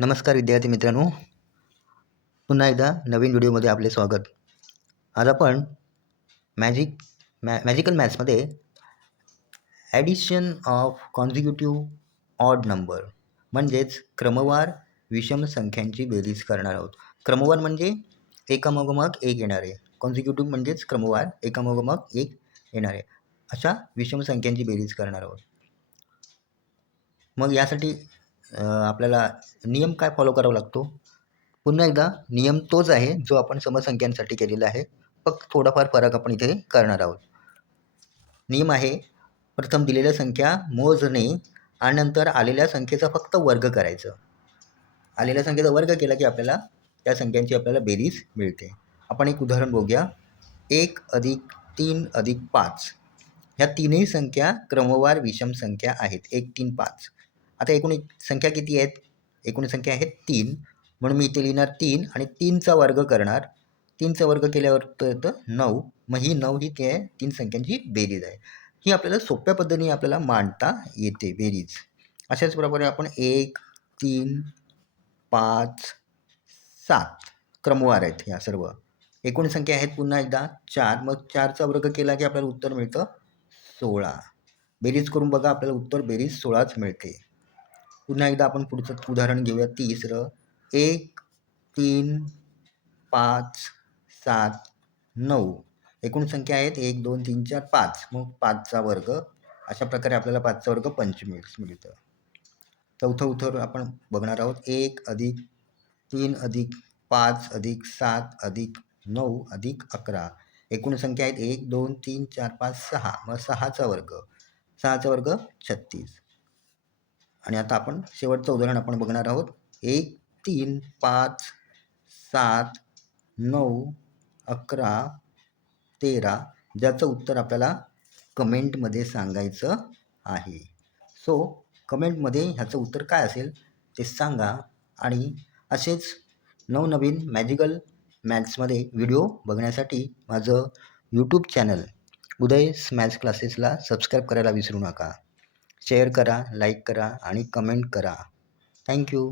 नमस्कार विद्यार्थी मित्रांनो. पुन्हा एकदा नवीन व्हिडिओमध्ये आपले स्वागत. आज आपण मॅजिक मॅ मॅजिकल मॅथ्समध्ये addition of consecutive odd number म्हणजेच क्रमवार विषम संख्यांची बेरीज करणार आहोत. क्रमवार म्हणजे एकामागोमाग एक येणारे कॉन्झिक्युटिव्ह म्हणजेच क्रमवार एकामागोमाग एक येणारे अशा विषम संख्यांची बेरीज करणार आहोत. मग यासाठी आपल्याला नियम काय फॉलो करावा लागतो? पुन्हा एकदा नियम तोच आहे जो आपण समसंख्यांसाठी केलेला आहे. फक्त थोडाफार फरक आपण इथे करणार आहोत. नियम आहे प्रथम दिलेल्या संख्या मोजणे आणि नंतर आलेल्या संख्येचा फक्त वर्ग करायचं. आलेल्या संख्येचा वर्ग केला की आपल्याला त्या संख्यांची आपल्याला बेरीज मिळते. आपण एक उदाहरण बघूया. एक अधिक तीन अधिक पाच. ह्या तीनही संख्या क्रमवार विषम संख्या आहेत. एक तीन पाच. आता एकूण संख्या किती आहेत? एकूण संख्या आहेत तीन. म्हणून मी इथे लिहिणार तीन आणि तीनचा वर्ग करणार. तीनचा वर्ग केल्यावर तर येतं नऊ. मग ही नऊ ही ती आहे तीन संख्यांची बेरीज आहे. ही आपल्याला सोप्या पद्धतीने आपल्याला मांडता येते बेरीज. अशाच प्रकारे आपण एक तीन पाच सात क्रमवार आहेत ह्या सर्व. एकूण संख्या आहेत पुन्हा एकदा चार. मग चारचा वर्ग केला की आपल्याला उत्तर मिळतं सोळा. बेरीज करून बघा आपल्याला उत्तर बेरीज सोळाच मिळते. पुन्हा एकदा आपण पुढचं उदाहरण घेऊया. तिसरं एक तीन पाच सात नऊ. एकूण संख्या आहेत एक दोन तीन चार पाच. मग पाचचा वर्ग. अशा प्रकारे आपल्याला पाचचा वर्ग पंचवीस मिळतं. चौथं उत्तर आपण बघणार आहोत. एक अधिक तीन अधिक पाच अधिक सात अधिक नऊ अधिक अकरा. एकूण संख्या आहेत एक दोन तीन चार पाच सहा. मग सहाचा वर्ग. सहाचा वर्ग छत्तीस. आणि आता आपण शेवटचं उदाहरण आपण बघणार आहोत. एक तीन पाच सात नऊ अकरा तेरा ज्याचं उत्तर आपल्याला कमेंटमध्ये सांगायचं आहे. सो कमेंटमध्ये ह्याचं उत्तर काय असेल ते सांगा आणि असेच नवनवीन मॅजिकल मॅथ्समध्ये व्हिडिओ बघण्यासाठी माझं यूट्यूब चॅनल उदय मॅथ्स क्लासेसला सबस्क्राईब करायला विसरू नका. शेअर करा लाईक करा आणि कमेंट करा. थँक्यू.